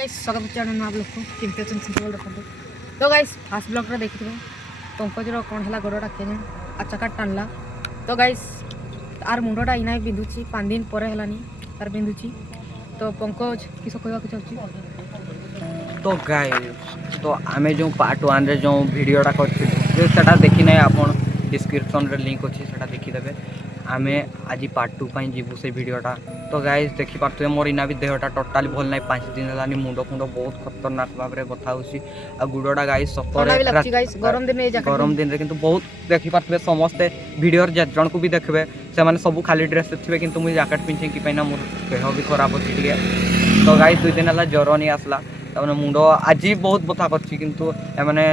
Guys स्वागत करछन आप लोग को केमते छन सिंपल रखतो। तो गाइस फास्ट ब्लॉग रे देखिथिबे पंकज रो कोन हला गोडोटा केने आ चका टानला। तो गाइस आर मुंडोटा इना बिंदुची 5 दिन परे हलानी तार बिंदुची। तो पंकज किस कहबा के चाहची। तो गाइस तो आमे जो पार्ट 1 रे जो वीडियोटा करथिलु सेटा देखि नै आपन डिस्क्रिप्शन रे लिंक अछि सेटा देखि देबे। आमे आज पार्ट 2 पई जीवु से वीडियोटा। तो गाइस देखि पारथु मोर इना भी देहटा टोटली भल नै 5 दिन हलानी मुंडो फुंडो बहुत खतरनाक भाव रे बथा होसी आ गुडोटा गाइस सतरे गाइस गरम दिन रे किंतु बहुत देखि पारथु समस्त वीडियो रे जण को भी देखबे से माने सब खाली ड्रेस थिबे किंतु मु जैकेट पिनछे कि पैना मोर देह भी खराब होची टिके। तो गाइस 2 दिन हला ज्वर नै आसला तने मुंडो आज बहुत बथा करछि किंतु ए माने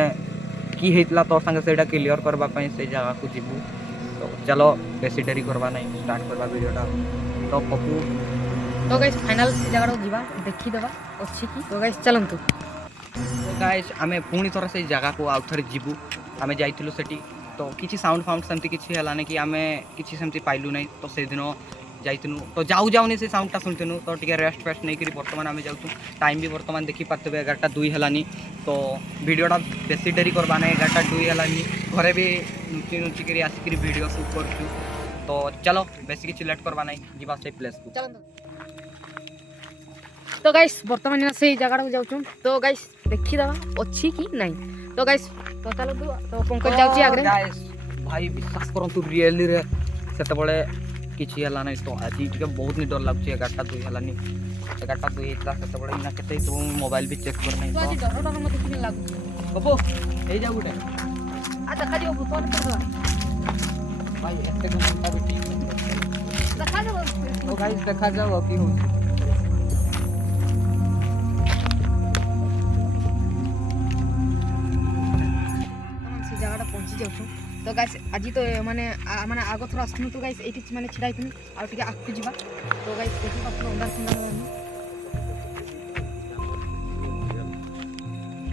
की हेतला तोर संगे सेटा क्लियर करबा पई से जगह को जीवु। तो चलो बेसी देरी करबा नै स्टार्ट करबा वीडियोटा। तो पप्पू तो गाइस फाइनल से जगह जीवा देखि देबा अछि की। तो गाइस चलंतु। तो गाइस आमे पुणी थोड़ा से जगह को आउ थरे जीवु। आमे जाइथिलु सेठी तो किछि साउंड फाउंड सेमती किछि हला नै कि आमे किछि सेमती पाइलु नै। तो से दिनो जाइतनु तो जाऊ जाऊ नै से साउंडटा सुनथनु तो टिके रेस्ट फेस्ट नै करी वर्तमान आमे जाउतु। टाइम भी वर्तमान देखि पातबे 11:02 हलानी। तो वीडियोटा बेसी देरी करबा नै 11:02 हलानी घरे भी नुची करी आसी करी वीडियो शूट करछु। तो चलो बेसी किछि लेट करबा नै जीवा से प्लेस को चलंतु। तो गाइस वर्तमान से जगह को जाउछु। तो गाइस देखि देबा अछि की नै। तो गाइस तो चलंतु। तो पंकज जाउची आगरे। गाइस भाई विश्वास करंतु रियली रे सेते बळे किछि हला नै। तो आज टिके बहुत नि डर लागछि 11:02 हलानी 11:02 हेतला सेते बळे इना केते तो मोबाइल भी चेक कर नै। तो आज डरटा मते किने लागु बबो ए जा गुटे आ देखा दियो भूतन कर भाई एते घंटा भी ठीक नै देखा दियो। तो गाइस देखा जाओ की होछि। जगह पहुँची जाऊँ। तो गाइस आज तो माने माने आग थोड़ा आसनु। तो गाइस एठी माने छिड़ाई थी आ टिके आकु जीवा। तो गाइस देखि पात्र अंदर सुंदर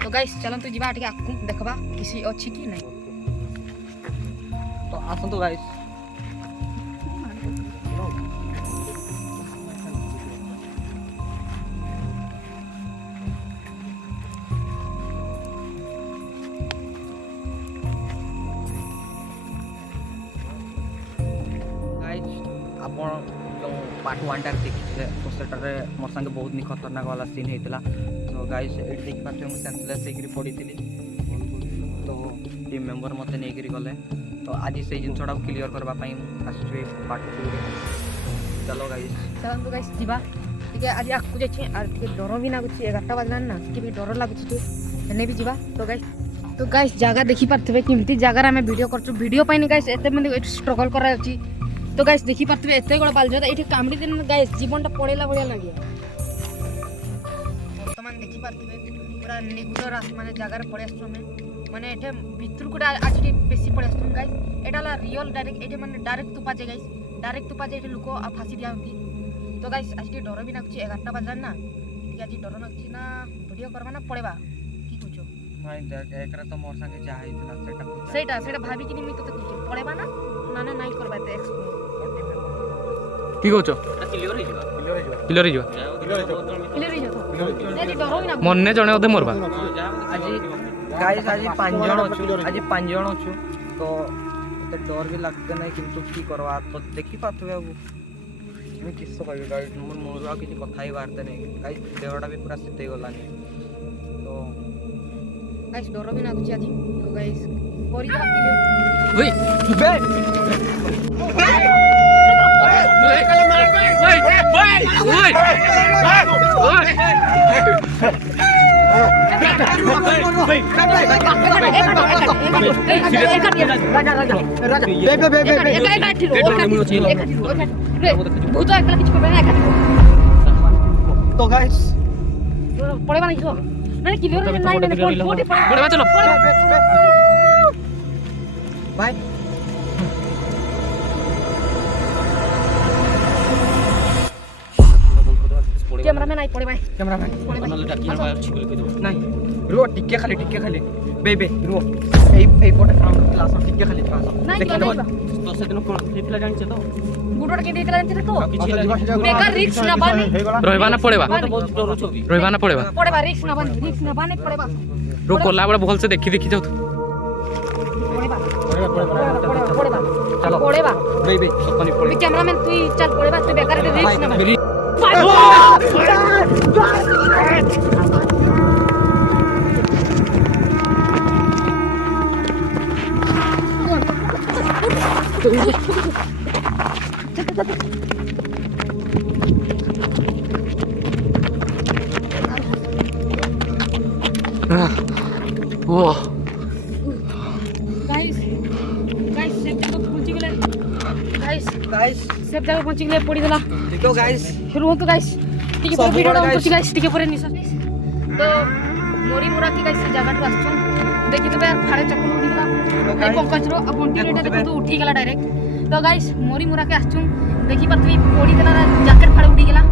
तो गाइस चलंतु जीवा टिके आकु देखबा किसी अछि की नै। तो आसंतु गाइस आपण जो पार्ट 1 टार देखिले तो सेटारे मोर संगे बहुत नि खतरनाक वाला सीन हेतला। तो गाइस एट देख पाथे मु सेंसलेस हेकरी पड़ीथिली। तो टीम मेंबर मते नै करी गले। तो आज से जिनसडा क्लियर करबा पई आसुवे पार्ट 2 रे। चलो गाइस चलंतु गाइस जीवा टिके आज आकु जेछि आर टिके डर भी लागुछि 11टा बजलान ना कि भी डर लागुछि तो एने भी जीवा। तो गाइस जगह देखि पारथबे किमती जगह में वीडियो करछु। वीडियो पाइनी गाइस एते म्हणजे स्ट्रगल करा अछि। तो गाइस देखि पारथबे एते गोळ बालजदा एठी कामडी दिन गाइस जीवनटा पडेला बढिया लागिया। वर्तमान देखि पारथबे पूरा निगुडर माने जगह रे पडे आछो माने एठे भितर कुडा आजटी बेसी पडे आछो गाइस। एटाला रियल डायरेक्ट एठे माने डायरेक्ट तुपा जे गाइस डायरेक्ट तुपा जे एठे लोक फासी दियांती। तो गाइस आजटी डर भी नागछि 11टा बजलान ना कि आज डर नागछि ना वीडियो करबा ना पडेबा की कुछो भाई एकरा तो मोर संगे जा हेतला सेटा भाबी कि नि मी तो कुछ पडेबा ना माने नाइ करबा ते एक्सप्लोर की कहछ क्लियर मन्ने जणे ओदे मोरबा आज गाइस आज 5 जण अछु तो ते डर भी लागते नै किंतु की करवा। तो देखि पाथबे अब मी किस कहबे गाइस मोर मोरवा किछि कथाई बारते नै गाइस देहडा भी पूरा सिद्धे गलानी। तो गाइस डर भी नागुछि आज। तो गाइस करि जा क्लियर ओए तो गाइस पडेबा नै छो नै क्लियर नै नै पड़े चलो भाई कैमरामैन आई पड़े भाई कैमरामैन नहीं रुओ टिके खाली बे रुओ एई पोटे साउंड क्लास टिके खाली पास नहीं देखि नहीं तो से दिन कोन हेतला जानि छ तो ଗୁଡଟା କେ ଦେଇଥିଲା ଜାଣିଛ ତ ବେକାର ରିକ୍ସ ନବାନି ରହିବା ନା ପଳେଇବା ରହିବା ନା ପଳେଇବା ପଡେବା ରିକ୍ସ ନବାନି ପଡେବା ରୁ କଲା ବେଳେ ଭଲସେ ଦେଖି ଦେଖି ଯାଉଛୁ ପଡେବା चलो ପଡେବା बे बे सपनी पड़े कैमरामैन तू चल पड़ेबा तू बेकार रिक्स नबानी वो गाइस गाइस सेफ जगह पहुंची गेले गाइस गाइस सेफ जगह पहुंची गेले पड़ी देला देखो गाइस रुहतु गाइस टिके सब वीडियो बड़ा डाउन guys। करछि गाइस टिके परे निसा तो मोरी मुरा की गाइस जगह टू आछन देखि तबे फाड़े चक्कर उठी गेला guys, ए पंकज रो अपन टीरेटा देखुथिबे। देखु उठी गेला डायरेक्ट तो गाइस मोरी मुरा के आछुन देखि परथि पड़ी देला जैकेट फाड़े उठी गेला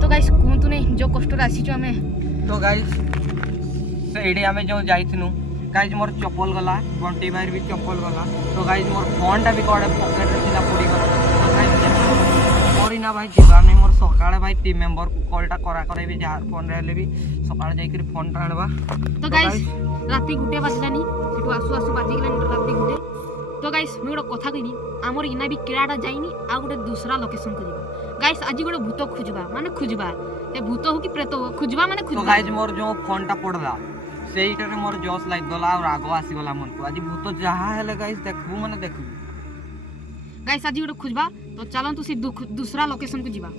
तो गाइस कोहंतु नै जो कष्ट रे आसी छु हमें तो गाइस से एडी हमें जो जाइथिनु गाइस मोर चप्पल गला बंटी बाहर भी चप्पल गला तो गाइस मोर फोन टा भी कोडे पॉकेट रे थिला पड़ी गला तो गाइस मोरी ना भाई जीवा नै मोर सकाळे भाई टीम मेंबर को कॉल टा करा करे भी जा फोन रहले भी सकाळे जाई कर फोन टा आनबा तो गाइस राती गुटे बाजलानी सेटु आसु आसु बाजी गेलानी राती गुटे तो गाइस मैं गोटे कथा कहनी आमर इना भी केराटा जाइनी आ गोटे दूसरा लोकेशन को जीवा गाइस आज गोटे भूत खोजबा माने खोजबा ए भूत हो कि प्रेत हो खोजबा माने तो खोजबा गाइस मोर जो फोन टा पड़ला सेइटारे मोर जोश लाग गला और आगो आसी गला मन को आज भूत जहा हेले गाइस देखबू माने देखबू गाइस आज गोटे खोजबा तो चलन तू सी दूसरा लोकेशन को जीवा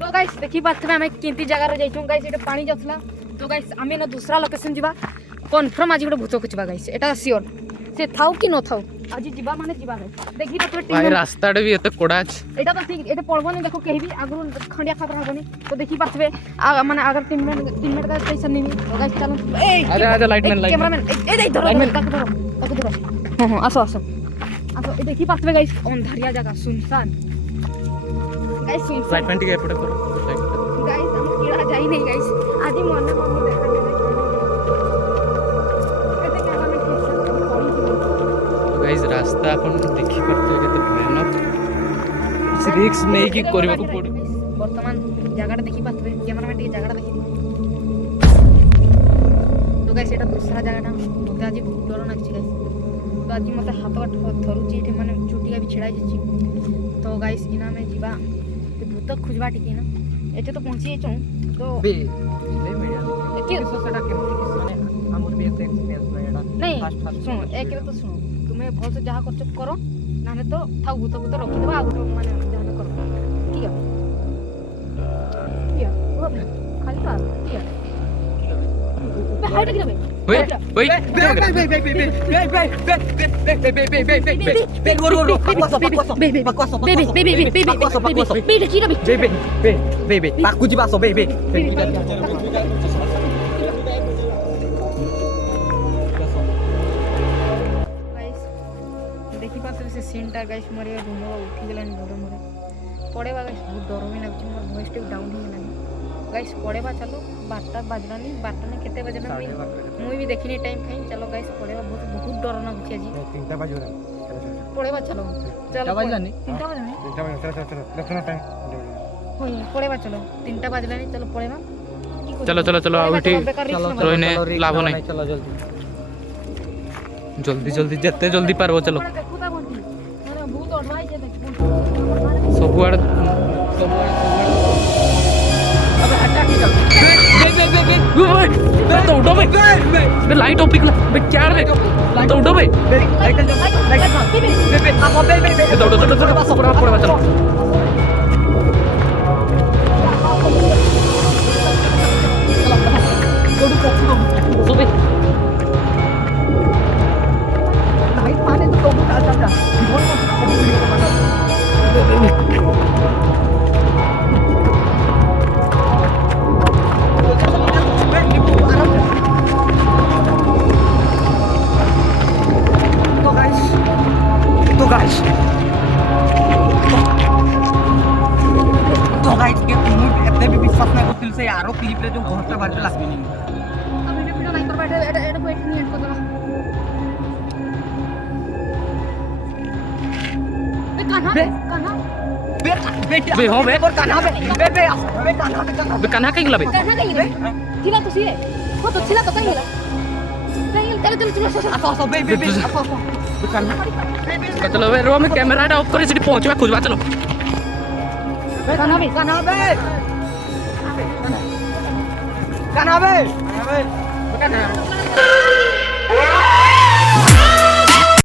तो गाइस देखि बात में केंती जगह रे जाइछू गाइस एटा पानी जाथला तो गाइस आमे ना दूसरा लोकेशन जीवा कन्फर्म आज गोटे भूत खोजबा गाइस एटा सियोर से थाउ कि न थाउ आज जीवा माने जीवा गाइस देखि तो भाई रास्ताटा भी एते कोड़ा अछि এটা তো ঠিক এটা পড়বো না দেখো কেহি আগুন খন্ডিয়া খাবার হবনি তো দেখি পারবে মানে আগর টিমমেট का টেনশন নেই তো গাইস চলো এই আরে আরে লাইটম্যান ক্যামেরাম্যান এই ধরো তাকে ধরো হ্যাঁ আসো আসো আসো এই দেখি পারবে গাইস অন্ধারিয়া জায়গা শুনশান গাইস শুনশান লাইটম্যান টিকে এপটে করো গাইস আমি কিড়া যাই নাই গাইস আজি মনে মনে দেখা যাবে এটা ক্যামেরাম্যান गाइस रास्ता अपन देखि परते केते भयानक रिस्क नहीं कि करबा को पड़ो বর্তমান জায়গাটা দেখি পাতবে ক্যামেরাম্যান টিকে জায়গাটা দেখি তো গাইস এটা दूसरा জায়গাটা মতে আজি খুব ডর লাগছে গাইস তো আজি মতে হাতটা ধরুছি এটি মানে চুটিয়া বি ছিড়াই যাচ্ছে তো গাইস ইনা মে ଯିବା ভূত খুঁজবা টিকে না এটা তো পৌঁছি যাইছো তো बे ले मेडिया কি सेटा केमति माने हमर भी एक एक्सपीरियंस ना एडा नहीं फास्ट सुनो एक तो सुनो तुम्हें बहुत से जहाँ करछ करो ना तो थाउ भूत भूत रखी देबा आगु माने जहाँ करो ठीक है वो खाली पा ठीक है बे हाइट गिरबे ओए ओए देखी पाते से सीनटा गाइस मारे रूम उठी गेलानी डर मरे पड़ेबा गाइस बहुत डर भी लाଗୁଛି मोर वॉइस टेक डाउन ही गेलानी गाइस पड़ेबा चलो 12टा बाजलानी 12टा ने केते बजना मुई भी देखिनी टाइम खाई चलो गाइस पड़ेबा बहुत डर लाଗୁଛି আজি 3टा बज रहा पड़ेबा चलो चलो बाजलानी 3टा बजलानी देखना टाइम होई पड़ेबा चलो 3टा बाजलानी चलो पड़ेबा चलो चलो चलो आउठी रोहिने लाभ नहीं चलो जल्दी जल्दी जल्दी जत्ते जल्दी पारबो चलो देखुता बोलती माने बहुत अडवाई जे देखु सबुआड़ अबे हटा के चल तो उठो भाई बे लाइट ऑफ पिकला बे क्या रे तो उठो भाई लाइट आप बे दौड़ो दौड़ो दौड़ो पड़ा चलो सुबह लाइट माने तो कबू का जाता जीवन में सब वीडियो को बता तो गाइस के तुम एते भी विश्वास ना करतिल से यारो क्लिप रे जो घरटा बाजू लागबी नहीं अब वीडियो नहीं कर बैठे एटा को एक मिनट को दो कान्हा बे कान्हा बेटे बे हो बे और कान्हा बे कान्हा बे कन्हा कहीं गला बे कान्हा कहीं बे थिला तो सिए हो तो थिला तो कहीं गला कहीं चलो चलो चलो आसो बे आसो बे कन्हा चलो बे रो में कैमरा ऑफ करे सिटी पहुंचवा खोजवा चलो कान्हा बे कान्हा बे